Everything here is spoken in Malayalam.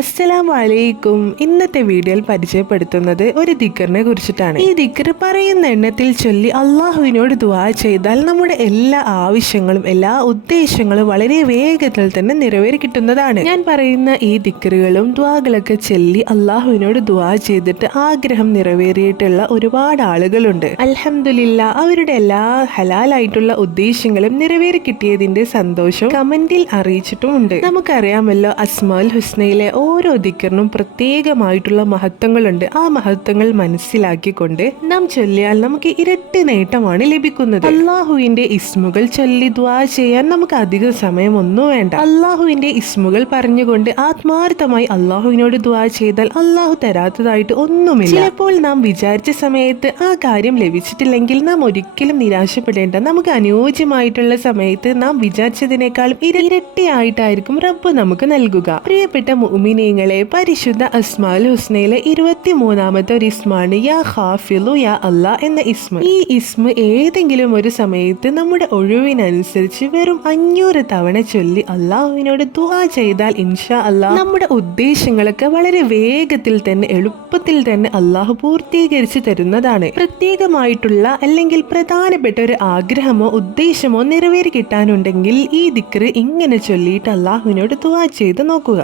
അസ്സലാമു അലൈക്കും. ഇന്നത്തെ വീഡിയോയിൽ പരിചയപ്പെടുത്തുന്നത് ഒരു ദിക്റിനെ കുറിച്ചിട്ടാണ്. ഈ ദിക്ർ പറയുന്ന എണ്ണത്തിൽ ചൊല്ലി അള്ളാഹുവിനോട് ദുആ ചെയ്താൽ നമ്മുടെ എല്ലാ ആവശ്യങ്ങളും എല്ലാ ഉദ്ദേശങ്ങളും വളരെ വേഗത്തിൽ തന്നെ നിറവേറി കിട്ടുന്നതാണ്. ഞാൻ പറയുന്ന ഈ ദിക്റുകളും ദുആകളൊക്കെ ചൊല്ലി അള്ളാഹുവിനോട് ദുആ ചെയ്തിട്ട് ആഗ്രഹം നിറവേറിയിട്ടുള്ള ഒരുപാട് ആളുകളുണ്ട്. അൽഹംദുലില്ലാ, അവരുടെ എല്ലാ ഹലാലായിട്ടുള്ള ഉദ്ദേശങ്ങളും നിറവേറി കിട്ടിയതിന്റെ സന്തോഷം കമന്റിൽ അറിയിച്ചിട്ടുമുണ്ട്. നമുക്കറിയാമല്ലോ, അസ്മാഉൽ ഹുസ്നയിലെ ഓരോ ദിക്റിനും പ്രത്യേകമായിട്ടുള്ള മഹത്വങ്ങളുണ്ട്. ആ മഹത്വങ്ങൾ മനസ്സിലാക്കിക്കൊണ്ട് നാം ചൊല്ലിയാൽ നമുക്ക് ഇരട്ടി നേട്ടമാണ് ലഭിക്കുന്നത്. അള്ളാഹുവിന്റെ ഇസ്മുകൾ ചൊല്ലി ദുആ ചെയ്യാൻ നമുക്ക് അധിക സമയമൊന്നും വേണ്ട. അള്ളാഹുവിന്റെ ഇസ്മുകൾ പറഞ്ഞുകൊണ്ട് ആത്മാർത്ഥമായി അള്ളാഹുവിനോട് ദുആ ചെയ്താൽ അള്ളാഹു തരാത്തതായിട്ട് ഒന്നുമില്ല. ചിലപ്പോൾ നാം വിചാരിച്ച സമയത്ത് ആ കാര്യം ലഭിച്ചിട്ടില്ലെങ്കിൽ നാം ഒരിക്കലും നിരാശപ്പെടേണ്ട. നമുക്ക് അനുയോജ്യമായിട്ടുള്ള സമയത്ത് നാം വിചാരിച്ചതിനേക്കാളും ഇരട്ടിയായിട്ടായിരിക്കും റബ്ബ് നമുക്ക് നൽകുക. പ്രിയപ്പെട്ട മുഅ്മിനീങ്ങളെ, പരിശുദ്ധ അസ്മാഉൽ ഹുസ്നയിലെ 23ാമത്തെ ഒരു ഇസ്മാണ് യാ ഖാഫിളു യാ അല്ലാ എന്ന ഇസ്മ. ഈ ഇസ്മ ഏതെങ്കിലും ഒരു സമയത്ത് നമ്മുടെ ഒഴിവിനനുസരിച്ച് വെറും 500 തവണ ചൊല്ലി അള്ളാഹുവിനോട് ദുആ ചെയ്താൽ ഇൻഷാ അല്ലാഹ് നമ്മുടെ ഉദ്ദേശങ്ങളൊക്കെ വളരെ വേഗത്തിൽ തന്നെ എളുപ്പത്തിൽ തന്നെ അള്ളാഹു പൂർത്തീകരിച്ചു തരുന്നതാണ്. പ്രത്യേകമായിട്ടുള്ള അല്ലെങ്കിൽ പ്രധാനപ്പെട്ട ഒരു ആഗ്രഹമോ ഉദ്ദേശമോ നിറവേറി കിട്ടാനുണ്ടെങ്കിൽ ഈ ദിക്ർ ഇങ്ങനെ ചൊല്ലിയിട്ട് അള്ളാഹുവിനോട് ദുആ ചെയ്ത് നോക്കുക.